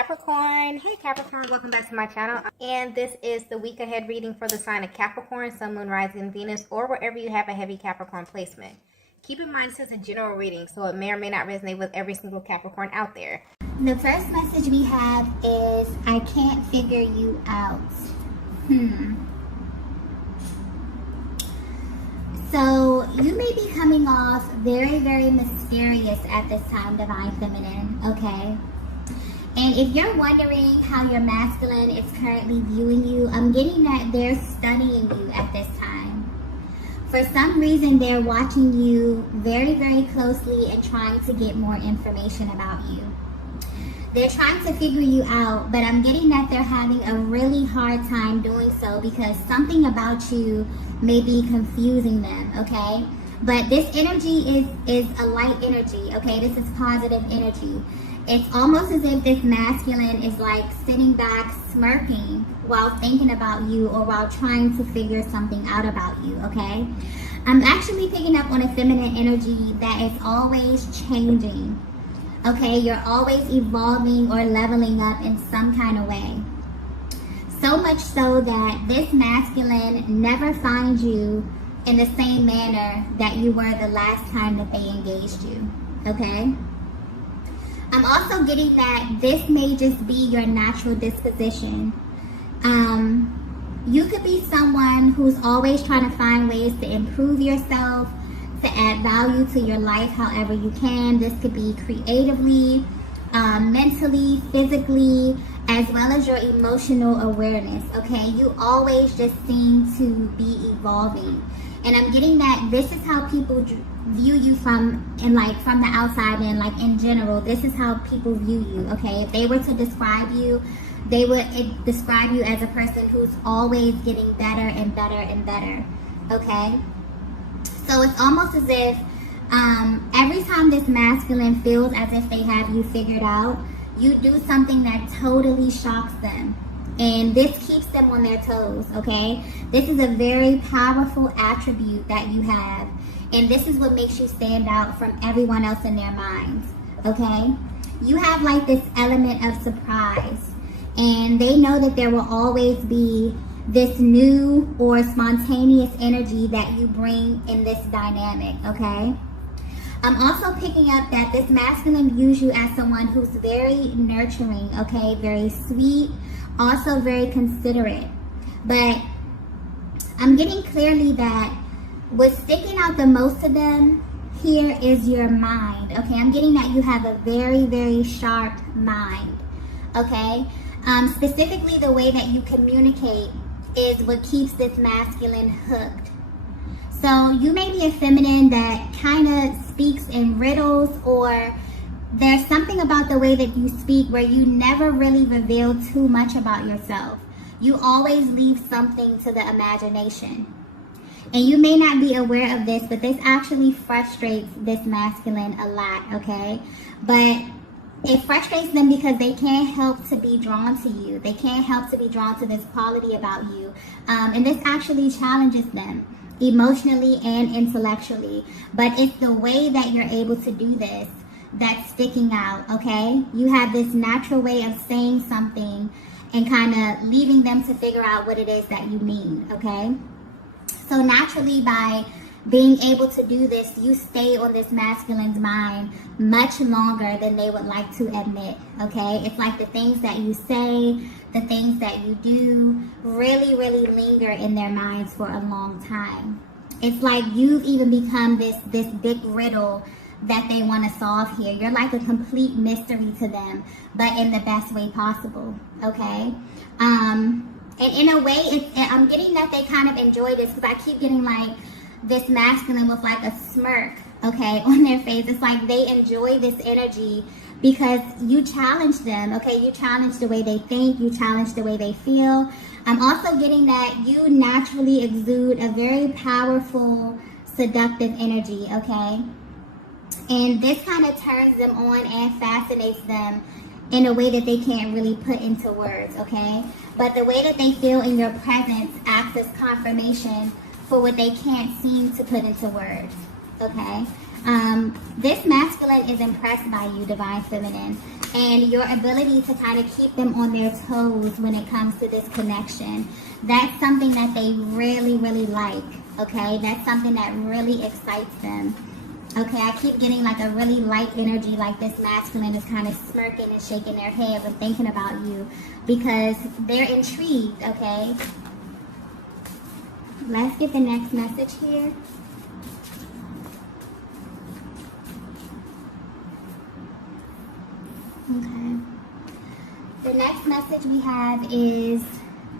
Capricorn. Hey Capricorn, welcome back to my channel. And this is the week ahead reading for the sign of Capricorn, Sun, Moon, Rising, Venus, or wherever you have a heavy Capricorn placement. Keep in mind this is a general reading, so it may or may not resonate with every single Capricorn out there. The first message we have is, I can't figure you out. So you may be coming off very, very mysterious at this time, Divine Feminine, okay? And if you're wondering how your masculine is currently viewing you, I'm getting that they're studying you at this time. For some reason, they're watching you very, very closely and trying to get more information about you. They're trying to figure you out, but I'm getting that they're having a really hard time doing so because something about you may be confusing them, okay? But this energy is a light energy, okay? This is positive energy. It's almost as if this masculine is like sitting back smirking while thinking about you or while trying to figure something out about you, okay? I'm actually picking up on a feminine energy that is always changing, okay? You're always evolving or leveling up in some kind of way. So much so that this masculine never finds you in the same manner that you were the last time that they engaged you, okay? I'm also getting that this may just be your natural disposition. You could be someone who's always trying to find ways to improve yourself, to add value to your life however you can. This could be creatively, mentally, physically, as well as your emotional awareness, okay? You always just seem to be evolving. And I'm getting that this is how people view you from the outside and like in general. This is how people view you, okay? If they were to describe you, they would describe you as a person who's always getting better and better and better, okay? So it's almost as if every time this masculine feels as if they have you figured out, you do something that totally shocks them. And this keeps them on their toes, okay? This is a very powerful attribute that you have. And this is what makes you stand out from everyone else in their minds, okay? You have like this element of surprise. And they know that there will always be this new or spontaneous energy that you bring in this dynamic, okay? I'm also picking up that this masculine views you as someone who's very nurturing, okay? Very sweet, also very considerate. But I'm getting clearly that what's sticking out the most to them here is your mind, okay? I'm getting that you have a very, very sharp mind, okay? Specifically, the way that you communicate is what keeps this masculine hooked. So you may be a feminine that kind of speaks in riddles, or there's something about the way that you speak where you never really reveal too much about yourself. You always leave something to the imagination. And you may not be aware of this, but this actually frustrates this masculine a lot, okay? But it frustrates them because they can't help to be drawn to you. They can't help to be drawn to this quality about you. And this actually challenges them emotionally and intellectually. But it's the way that you're able to do this that's sticking out, okay? You have this natural way of saying something and kind of leaving them to figure out what it is that you mean, okay? So naturally, by being able to do this, you stay on this masculine's mind much longer than they would like to admit, okay? It's like the things that you say, the things that you do really, really linger in their minds for a long time. It's like you've even become this big riddle that they want to solve here. You're like a complete mystery to them, but in the best way possible, okay? And in a way, I'm getting that they kind of enjoy this because I keep getting like this masculine with like a smirk, okay, on their face. It's like they enjoy this energy because you challenge them, okay? You challenge the way they think, you challenge the way they feel. I'm also getting that you naturally exude a very powerful, seductive energy, okay? And this kind of turns them on and fascinates them in a way that they can't really put into words, okay? But the way that they feel in your presence acts as confirmation for what they can't seem to put into words, okay? This masculine is impressed by you, Divine Feminine. and your ability to kind of keep them on their toes when it comes to this connection. That's something that they really, really like, okay? That's something that really excites them. Okay, I keep getting like a really light energy, like this masculine is kind of smirking and shaking their head when thinking about you because they're intrigued, okay? Let's get the next message here. Okay. The next message we have is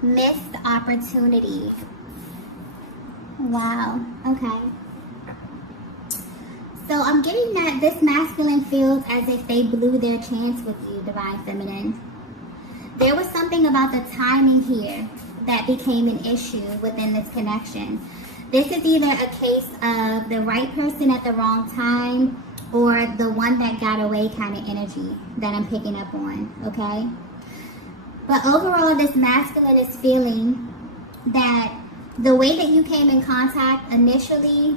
missed opportunity. Wow, okay. So I'm getting that this masculine feels as if they blew their chance with you, Divine Feminine. There was something about the timing here that became an issue within this connection. This is either a case of the right person at the wrong time or the one that got away kind of energy that I'm picking up on, okay? But overall, this masculine is feeling that the way that you came in contact initially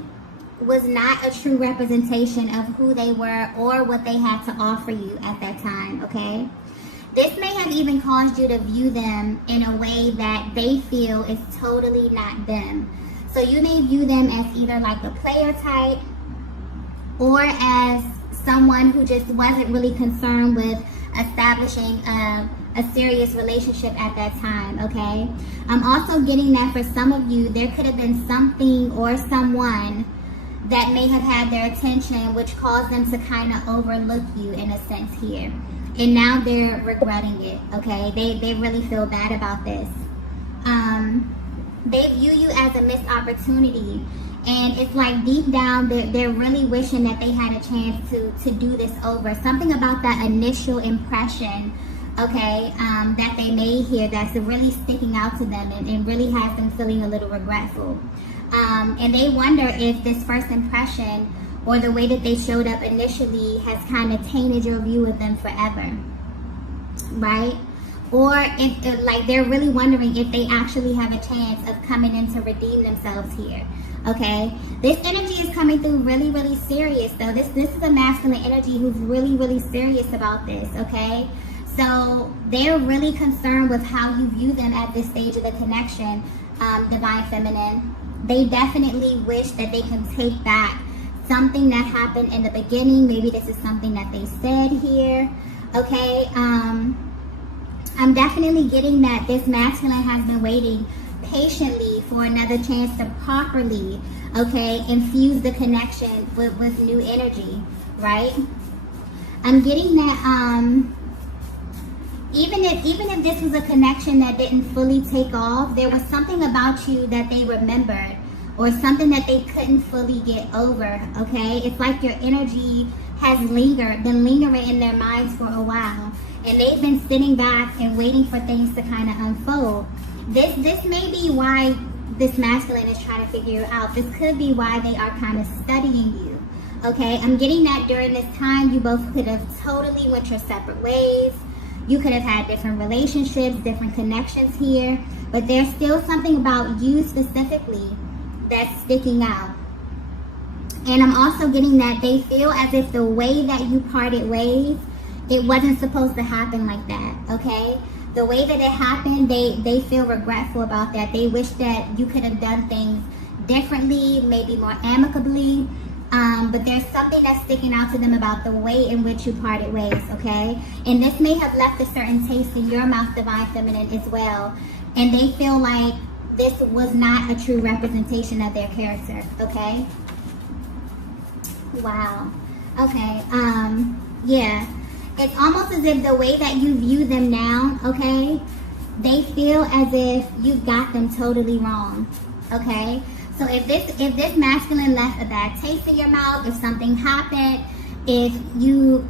was not a true representation of who they were or what they had to offer you at that time, okay? This may have even caused you to view them in a way that they feel is totally not them. So you may view them as either like a player type or as someone who just wasn't really concerned with establishing a serious relationship at that time, okay? I'm also getting that for some of you, there could have been something or someone that may have had their attention, which caused them to kind of overlook you in a sense here. And now they're regretting it, okay? They really feel bad about this. They view you as a missed opportunity. And it's like deep down, they're really wishing that they had a chance to do this over. Something about that initial impression, okay, that they made here that's really sticking out to them and really has them feeling a little regretful. And they wonder if this first impression or the way that they showed up initially has kind of tainted your view of them forever, right? Or if, like, they're really wondering if they actually have a chance of coming in to redeem themselves here, okay? This energy is coming through really, really serious, though. This is a masculine energy who's really, really serious about this, okay? So they're really concerned with how you view them at this stage of the connection, Divine Feminine. They definitely wish that they can take back something that happened in the beginning. Maybe this is something that they said here, okay? I'm definitely getting that this masculine has been waiting patiently for another chance to properly, okay, infuse the connection with new energy, right? I'm getting that even if this was a connection that didn't fully take off, there was something about you that they remembered or something that they couldn't fully get over, okay? It's like your energy has been lingering in their minds for a while, and they've been sitting back and waiting for things to kind of unfold. This may be why this masculine is trying to figure you out. This could be why they are kind of studying you, okay? I'm getting that during this time, you both could have totally went your separate ways. You could have had different relationships, different connections here, but there's still something about you specifically that's sticking out. And I'm also getting that they feel as if the way that you parted ways, it wasn't supposed to happen like that, okay? The way that it happened, they feel regretful about that. They wish that you could have done things differently, maybe more amicably. But there's something that's sticking out to them about the way in which you parted ways, okay? And this may have left a certain taste in your mouth, Divine Feminine, as well. And they feel like this was not a true representation of their character, okay? Wow. Okay, yeah. It's almost as if the way that you view them now, okay, they feel as if you got them totally wrong, okay? So if this masculine left a bad taste in your mouth, if something happened, if you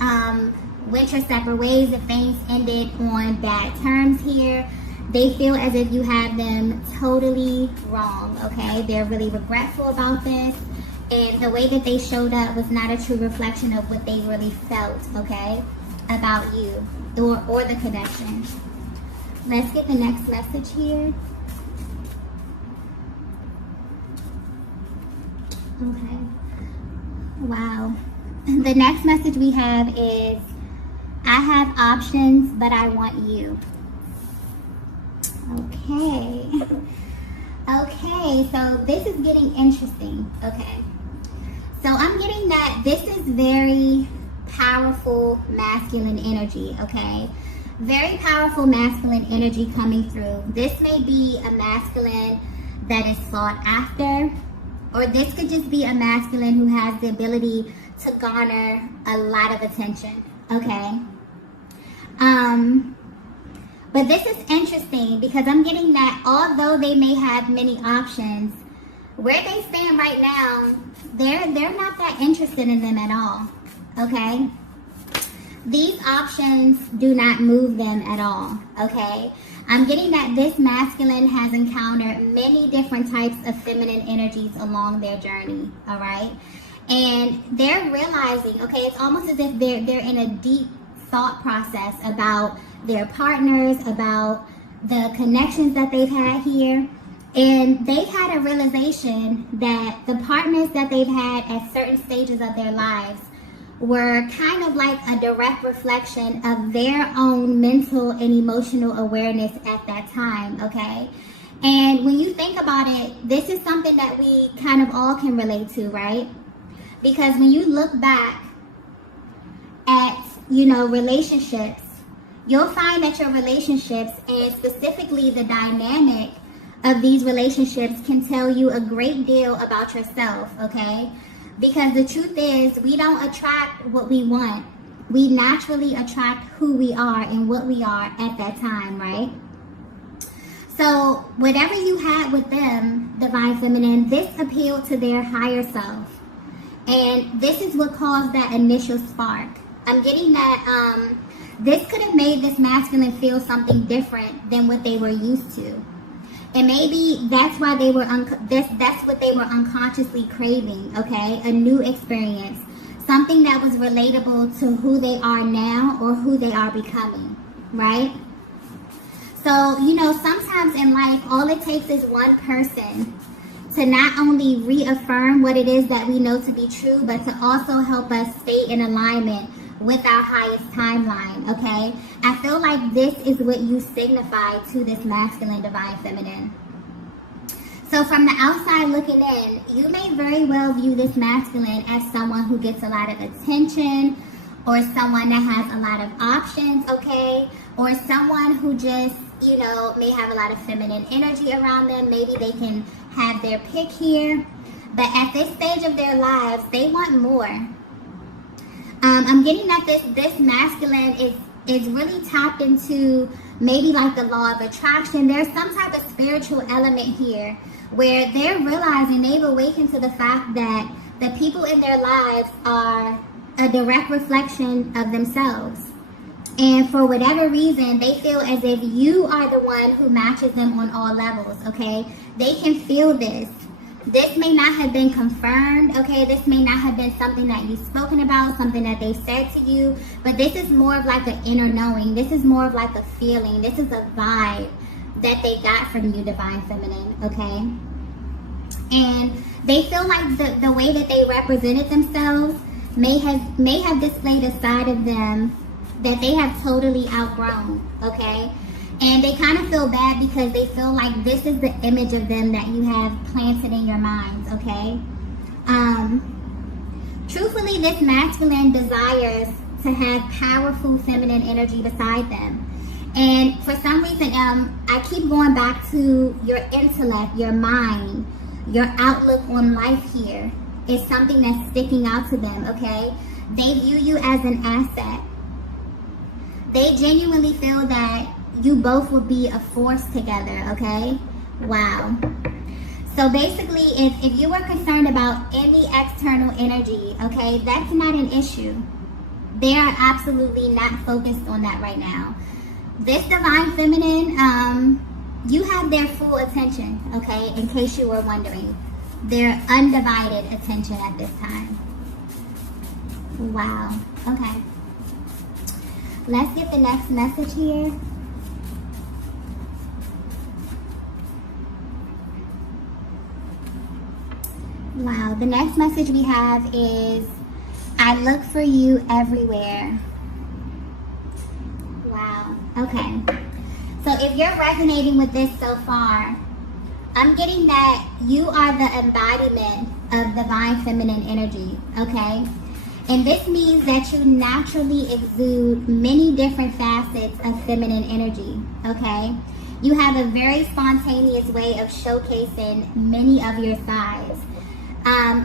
went your separate ways, if things ended on bad terms here, they feel as if you had them totally wrong, okay? They're really regretful about this, and the way that they showed up was not a true reflection of what they really felt, okay, about you or the connection. Let's get the next message here. Okay. Wow. The next message we have is I have options, but I want you. Okay. Okay, so this is getting interesting. Okay. So I'm getting that this is very powerful masculine energy, okay? Very powerful masculine energy coming through. This may be a masculine that is sought after, or this could just be a masculine who has the ability to garner a lot of attention, okay? But this is interesting because I'm getting that although they may have many options, where they stand right now, they're not that interested in them at all, okay? These options do not move them at all, okay? I'm getting that this masculine has encountered many different types of feminine energies along their journey, all right? And they're realizing, okay, it's almost as if they're in a deep thought process about their partners, about the connections that they've had here. And they've had a realization that the partners that they've had at certain stages of their lives were kind of like a direct reflection of their own mental and emotional awareness at that time, okay? And when you think about it, this is something that we kind of all can relate to, right? Because when you look back at, relationships, you'll find that your relationships, and specifically the dynamic of these relationships, can tell you a great deal about yourself, okay? Because the truth is, we don't attract what we want. We naturally attract who we are and what we are at that time, right? So whatever you had with them, Divine Feminine, this appealed to their higher self. And this is what caused that initial spark. I'm getting that this could have made this masculine feel something different than what they were used to. And maybe that's why they were that's what they were unconsciously craving, okay? A new experience, something that was relatable to who they are now or who they are becoming, right? So, sometimes in life, all it takes is one person to not only reaffirm what it is that we know to be true, but to also help us stay in alignment with our highest timeline, okay? I feel like this is what you signify to this masculine Divine Feminine. So from the outside looking in, you may very well view this masculine as someone who gets a lot of attention, or someone that has a lot of options, okay? Or someone who just, may have a lot of feminine energy around them. Maybe they can have their pick here. But at this stage of their lives, they want more. I'm getting that this masculine is really tapped into maybe like the law of attraction. There's some type of spiritual element here where they're realizing, they've awakened to the fact that the people in their lives are a direct reflection of themselves. And for whatever reason, they feel as if you are the one who matches them on all levels, okay? They can feel this. This may not have been confirmed, okay? This may not have been something that you've spoken about, something that they said to you, but this is more of like an inner knowing. This is more of like a feeling. This is a vibe that they got from you, Divine Feminine, okay? And they feel like the way that they represented themselves may have displayed a side of them that they have totally outgrown, okay? And they kind of feel bad because they feel like this is the image of them that you have planted in your minds, okay? Truthfully, this masculine desires to have powerful feminine energy beside them. And for some reason, I keep going back to your intellect, your mind, your outlook on life here is something that's sticking out to them, okay? They view you as an asset. They genuinely feel that you both will be a force together, okay? Wow. So basically, if you were concerned about any external energy, okay, that's not an issue. They are absolutely not focused on that right now. This Divine Feminine, you have their full attention, okay, in case you were wondering. Their undivided attention at this time. Wow. Okay. Let's get the next message here. Wow, the next message we have is, I look for you everywhere. Okay. So if you're resonating with this so far, I'm getting that you are the embodiment of divine feminine energy, okay? And this means that you naturally exude many different facets of feminine energy, okay? You have a very spontaneous way of showcasing many of your sides.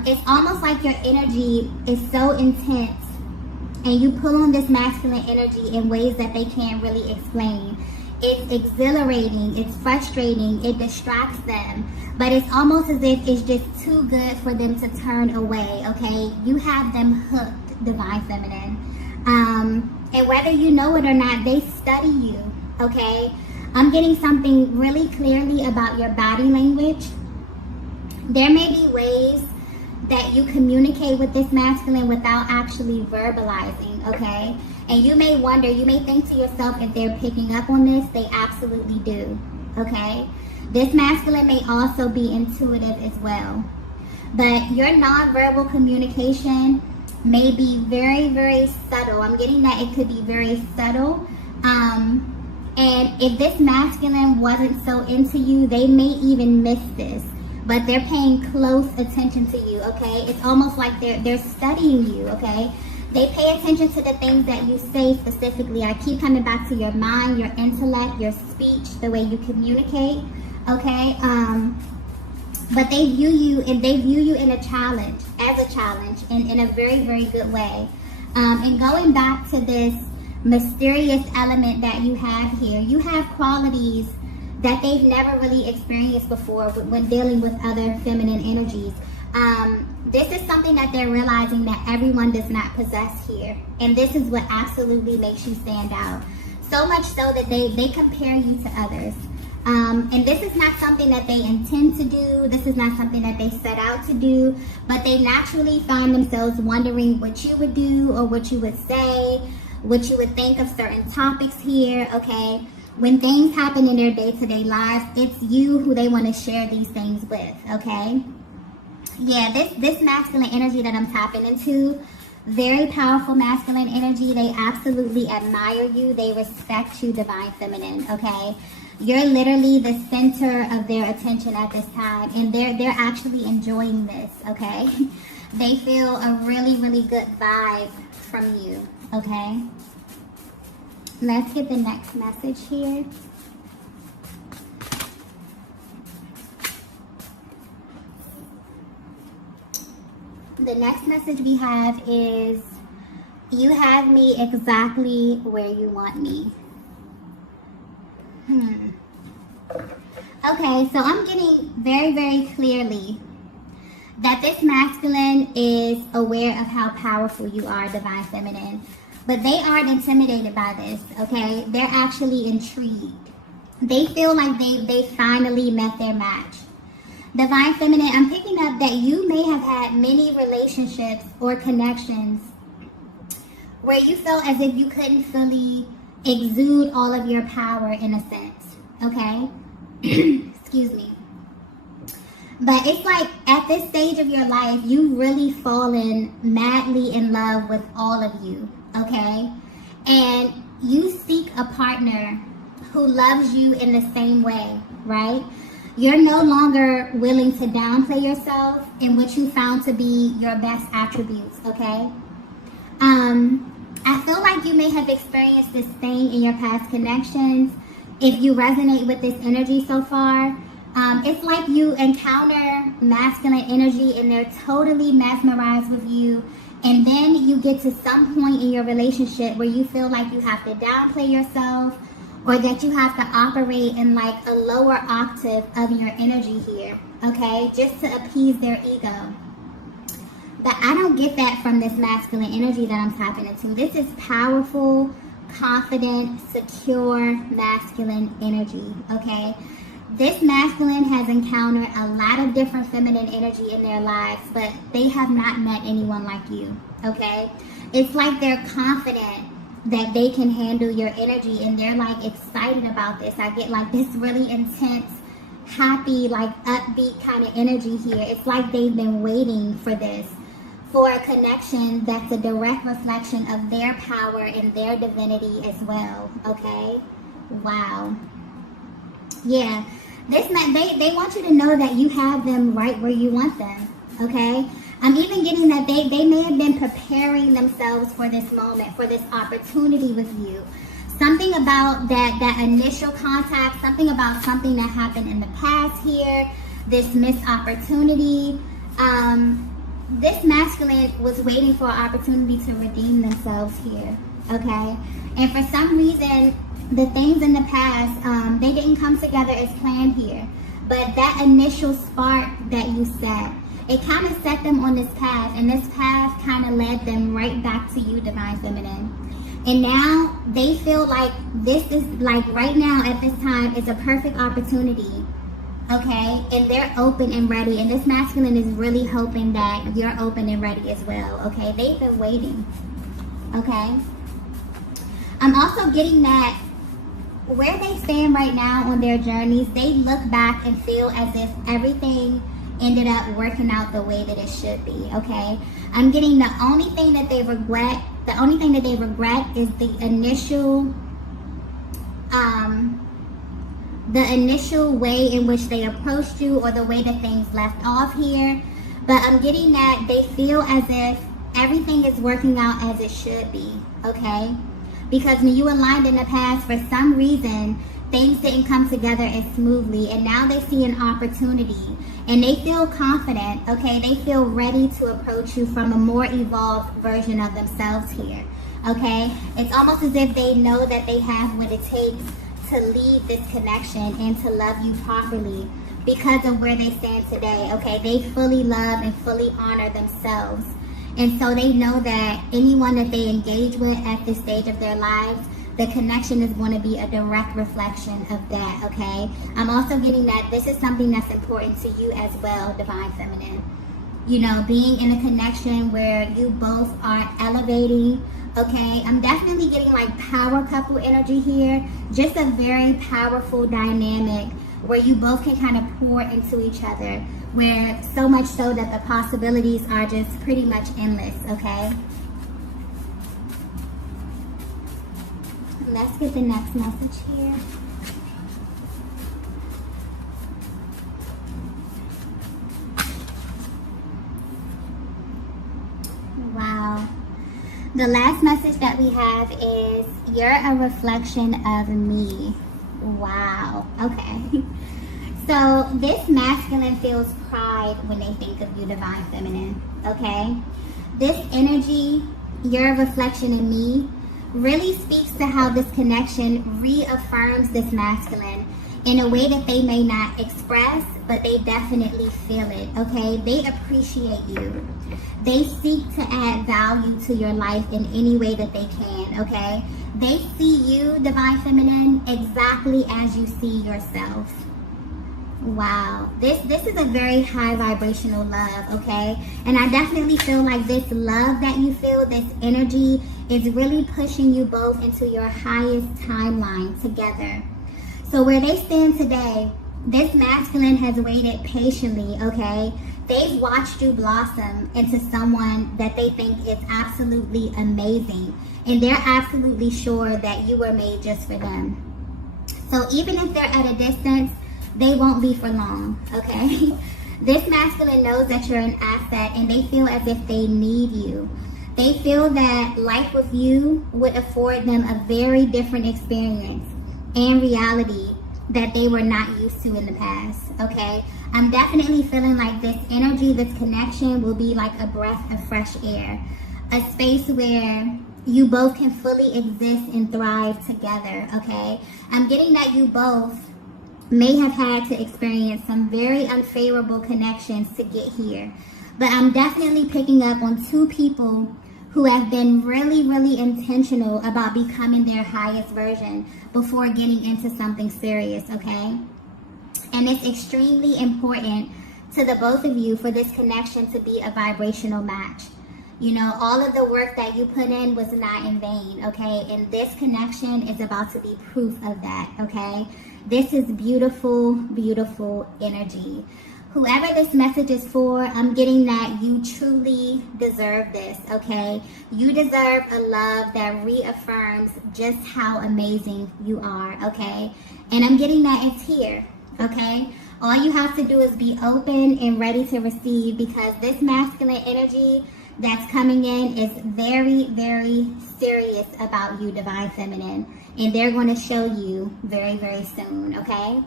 It's almost like your energy is so intense and you pull on this masculine energy in ways that they can't really explain. It's exhilarating, it's frustrating, it distracts them, but it's almost as if it's just too good for them to turn away, okay? You have them hooked, divine feminine. And whether you know it or not, they study you, okay? I'm getting something really clearly about your body language. There may be ways that you communicate with this masculine without actually verbalizing, okay? And you may wonder, you may think to yourself if they're picking up on this. They absolutely do, okay? This masculine may also be intuitive as well. But your nonverbal communication may be very, very subtle. I'm getting that it could be very subtle. And if this masculine wasn't so into you, they may even miss this. But they're paying close attention to you, okay? It's almost like they're studying you, okay? They pay attention to the things that you say specifically. I keep coming back to your mind, your intellect, your speech, the way you communicate, okay? But they view you in a challenge, as a challenge, in a very, very good way. And going back to this mysterious element that you have here, you have qualities that they've never really experienced before when dealing with other feminine energies. This is something that they're realizing that everyone does not possess here. And this is what absolutely makes you stand out. So much so that they compare you to others. And this is not something that they intend to do. This is not something that they set out to do. But they naturally find themselves wondering what you would do or what you would say, what you would think of certain topics here, okay? When things happen in their day-to-day lives, it's you who they want to share these things with, okay? Yeah, this masculine energy that I'm tapping into, very powerful masculine energy. They absolutely admire you. They respect you, divine feminine, okay? You're literally the center of their attention at this time, and they're actually enjoying this, okay? They feel a really, really good vibe from you, okay? Let's get the next message here. The next message we have is, you have me exactly where you want me. Okay, so I'm getting very, very clearly that this masculine is aware of how powerful you are, divine feminine. But they aren't intimidated by this, okay? They're actually intrigued. They feel like they finally met their match. Divine feminine, I'm picking up that you may have had many relationships or connections where you felt as if you couldn't fully exude all of your power in a sense, okay? Excuse me. But it's like at this stage of your life, you've really fallen madly in love with all of you, okay? And you seek a partner who loves you in the same way, right? You're no longer willing to downplay yourself in what you found to be your best attributes, okay? I feel like you may have experienced this thing in your past connections. If you resonate with this energy so far, it's like you encounter masculine energy and they're totally mesmerized with you. And then you get to some point in your relationship where you feel like you have to downplay yourself, or that you have to operate in like a lower octave of your energy here, okay? Just to appease their ego. But I don't get that from this masculine energy that I'm tapping into. This is powerful, confident, secure, masculine energy, okay? This masculine has encountered a lot of different feminine energy in their lives, but they have not met anyone like you, okay? It's like they're confident that they can handle your energy and they're like excited about this. I get like this really intense, happy, like upbeat kind of energy here. It's like they've been waiting for this, for a connection that's a direct reflection of their power and their divinity as well, okay? Wow. Yeah. They want you to know that you have them right where you want them. Okay? I'm even getting that they may have been preparing themselves for this moment, for this opportunity with you. Something about that initial contact, something about something that happened in the past here, this missed opportunity. This masculine was waiting for an opportunity to redeem themselves here, okay? And for some reason, the things in the past, they didn't come together as planned here. But that initial spark that you set, it kind of set them on this path, and this path kind of led them right back to you, Divine Feminine. And now they feel like this is, like right now at this time, is a perfect opportunity, okay? And they're open and ready, and this masculine is really hoping that you're open and ready as well, okay? They've been waiting, okay? I'm also getting that where they stand right now on their journeys, they look back and feel as if everything ended up working out the way that it should be, okay? I'm getting the only thing that they regret is the initial way in which they approached you, or the way that things left off here. But I'm getting that they feel as if everything is working out as it should be, okay? Because when you aligned in the past, for some reason, things didn't come together as smoothly, and now they see an opportunity, and they feel confident, okay? They feel ready to approach you from a more evolved version of themselves here, okay? It's almost as if they know that they have what it takes to lead this connection and to love you properly because of where they stand today, okay? They fully love and fully honor themselves. And so they know that anyone that they engage with at this stage of their lives, the connection is going to be a direct reflection of that, okay? I'm also getting that this is something that's important to you as well, Divine Feminine. You know, being in a connection where you both are elevating, okay? I'm definitely getting like power couple energy here. Just a very powerful dynamic where you both can kind of pour into each other, where so much so that the possibilities are just pretty much endless, okay? Let's get the next message here. Wow. The last message that we have is, you're a reflection of me. Wow. Okay. So this masculine feels pride when they think of you, Divine Feminine, okay? This energy, you're a reflection of me, really speaks to how this connection reaffirms this masculine in a way that they may not express, but they definitely feel it, okay? They appreciate you. They seek to add value to your life in any way that they can, okay? They see you, Divine Feminine, exactly as you see yourself. Wow, this is a very high vibrational love, okay? And I definitely feel like this love that you feel, this energy, is really pushing you both into your highest timeline together. So where they stand today, this masculine has waited patiently, okay? They've watched you blossom into someone that they think is absolutely amazing. And they're absolutely sure that you were made just for them. So even if they're at a distance, they won't be for long, okay? This masculine knows that you're an asset, and they feel as if they need you. They feel that life with you would afford them a very different experience and reality that they were not used to in the past, okay? I'm definitely feeling like this energy, this connection will be like a breath of fresh air, a space where you both can fully exist and thrive together, okay? I'm getting that you both may have had to experience some very unfavorable connections to get here. But I'm definitely picking up on two people who have been really, really intentional about becoming their highest version before getting into something serious, okay? And it's extremely important to the both of you for this connection to be a vibrational match. You know, all of the work that you put in was not in vain, okay? And this connection is about to be proof of that, okay? This is beautiful, beautiful energy. Whoever this message is for, I'm getting that you truly deserve this, okay? You deserve a love that reaffirms just how amazing you are, okay? And I'm getting that it's here, okay? All you have to do is be open and ready to receive, because this masculine energy that's coming in is very, very serious about you, Divine Feminine. And they're going to show you very, very soon, okay?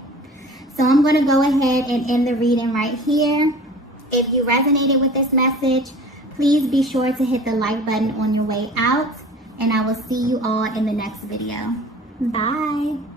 So I'm going to go ahead and end the reading right here. If you resonated with this message, please be sure to hit the like button on your way out. And I will see you all in the next video. Bye.